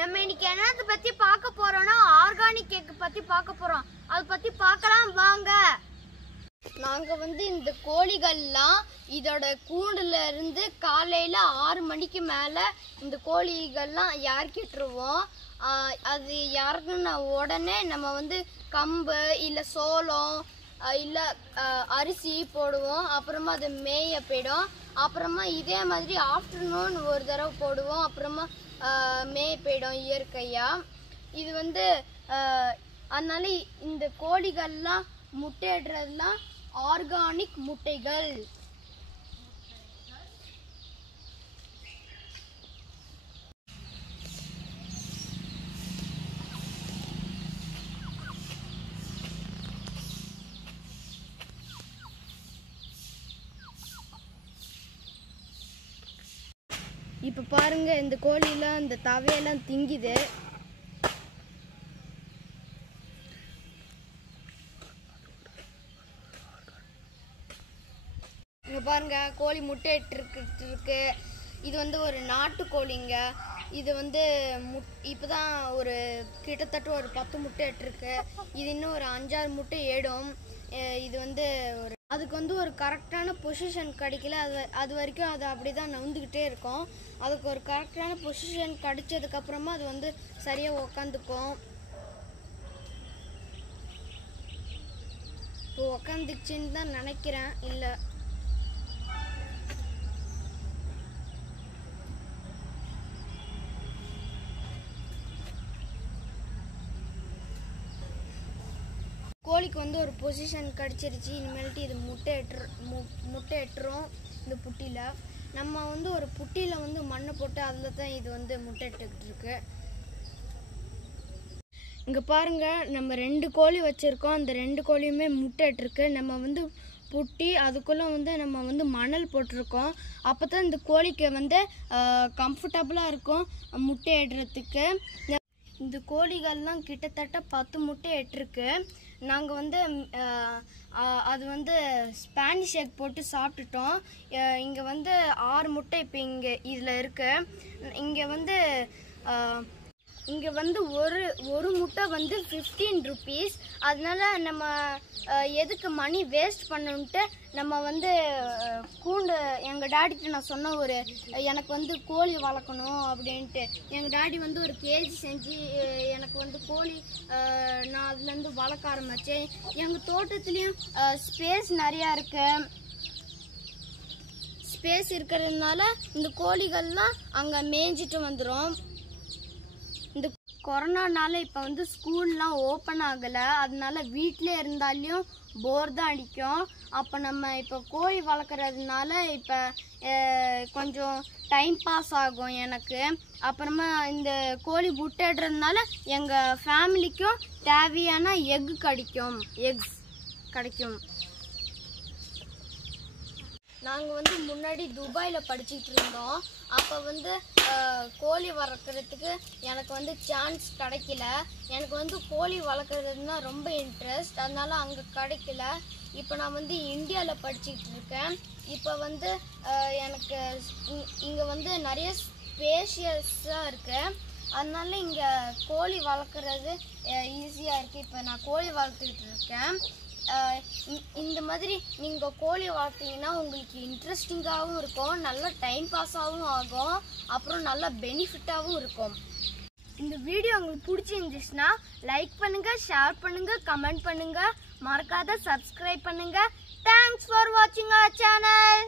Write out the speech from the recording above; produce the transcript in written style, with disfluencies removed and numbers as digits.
நம்ம இன்னைக்கு என்னத்தை பத்தி பார்க்க போறோம்னா ஆர்கானிக் கேக் பத்தி பார்க்க போறோம். அதை பத்தி பார்க்கலாம் வாங்க. நாங்க இந்த கோழிகள்லாம் இதோட கூண்டுல இருந்து காலையில 6 மணிக்கு மேல இந்த கோழிகள்லாம் இறக்கிட்டுருவோம். அது இறக்குன உடனே நம்ம கம்பு இல்ல சோளம் இல்ல அரிசி போடுவோம். அப்புறமா அது மேய போயிடும். அப்புறமா இதே மாதிரி ஆஃப்டர்நூன் ஒரு தடவை போடுவோம். அப்புறமா மேய போயிடும் இயற்கையா. இது அதனால இந்த கோழிகள்லாம் முட்டையிடுறதுலாம் ஆர்கானிக் முட்டைகள். இப்ப பாருங்க, இந்த கோழிலாம் இந்த தவையெல்லாம் திங்குது. இங்க பாருங்க, கோழி முட்டை இருக்கு. இது ஒரு நாட்டு கோழிங்க. இது இப்பதான் ஒரு கிட்டத்தட்ட ஒரு 10 முட்டை இருக்கு. இது இன்னும் ஒரு 5-6 முட்டை ஏடும். இது ஒரு அதுக்கு ஒரு கரெக்டான பொசிஷன் கிடைக்கல. அது வரைக்கும் அது அப்படிதான் நவுந்துக்கிட்டே இருக்கும். அதுக்கு ஒரு கரெக்டான பொசிஷன் கிடைச்சதுக்கு அப்புறமா அது சரியா உக்காந்துக்கும். இப்போ உக்காந்துச்சுன்னு தான் நினைக்கிறேன். இல்லை, கோழிக்கு ஒரு பொசிஷன் கிடைச்சிருச்சு. இனிமேல்ட்டு இது முட்டை எட்டுரும். இந்த புட்டியில் நம்ம ஒரு புட்டியில் மண்ணை போட்டு அதில் தான் இது முட்டை இட்டுக்கிட்டு இருக்கு. இங்கே பாருங்க, நம்ம 2 கோழி வச்சுருக்கோம். அந்த 2 கோழியுமே முட்டை இட்டுருக்கு. நம்ம புட்டி அதுக்குள்ளே நம்ம மணல் போட்டிருக்கோம். அப்போ தான் இந்த கோழிக்கு கம்ஃபர்டபுளாக இருக்கும் முட்டை இடுறதுக்கு. இந்த கோழிகள்லாம் கிட்டத்தட்ட 10 முட்டை இட்டுருக்கு. நாங்கள் அது ஸ்பானிஷ் எக் போட்டு சாப்பிட்டுட்டோம். இங்கே 6 முட்டை இப்போ இதில் இருக்கு. இங்கே ஒரு முட்டை 15 rupees. அதனால நம்ம எதுக்கு மணி வேஸ்ட் பண்ணணுன்ட்டு நம்ம கூண்டு எங்கள் டாடிக்கு நான் சொன்ன எனக்கு கோழி வளர்க்கணும் அப்படின்ட்டு. எங்கள் டாடி ஒரு கேஜி செஞ்சு எனக்கு கோழி நான் அதுலேருந்து வளர்க்க ஆரம்பித்தேன். எங்கள் தோட்டத்துலேயும் ஸ்பேஸ் நிறையா இருக்கு. ஸ்பேஸ் இருக்கிறதுனால இந்த கோழிகள்லாம் அங்கே மேய்ஞ்சிட்டு வந்துடும். இந்த கொரோனானால இப்போ ஸ்கூல்லாம் ஓப்பன் ஆகலை. அதனால வீட்டிலே இருந்தாலையும் போர் தான் அடிக்கும். அப்போ நம்ம இப்போ கோழி வளர்க்குறதுனால இப்போ கொஞ்சம் டைம் பாஸ் ஆகும் எனக்கு. அப்புறமா இந்த கோழி முட்டைடுறதுனால எங்கள் ஃபேமிலிக்கும் தேவையான எக்ஸ் கிடைக்கும். நாங்கள் முன்னாடி துபாயில் படிச்சுட்டு இருந்தோம். அப்போ கோழி வளர்க்குறதுக்கு எனக்கு சான்ஸ் கிடைக்கல. எனக்கு கோழி வளர்க்குறதுனா ரொம்ப இன்ட்ரெஸ்ட். அதனால அங்கே கிடைக்கல. இப்போ நான் இந்தியாவில் படிச்சுட்டு இருக்கேன். இப்போ எனக்கு இங்கே நிறைய ஸ்பேஷியஸாக இருக்குது. அதனால இங்கே கோழி வளர்க்குறது ஈஸியாக இருக்குது. இப்போ நான் கோழி வளர்த்துக்கிட்டு இருக்கேன். இந்த மாதிரி நீங்கள் கோழி வளர்த்தீங்கன்னா உங்களுக்கு இன்ட்ரெஸ்டிங்காகவும் இருக்கும், நல்ல டைம் பாஸாகவும் ஆகும், அப்புறம் நல்ல பெனிஃபிட்டாகவும் இருக்கும். இந்த வீடியோ உங்களுக்கு பிடிச்சிருந்துச்சுன்னா லைக் பண்ணுங்கள், ஷேர் பண்ணுங்கள், கமெண்ட் பண்ணுங்கள், மறக்காத சப்ஸ்கிரைப் பண்ணுங்கள். தேங்க்ஸ் ஃபார் வாட்சிங் அவர் சேனல்.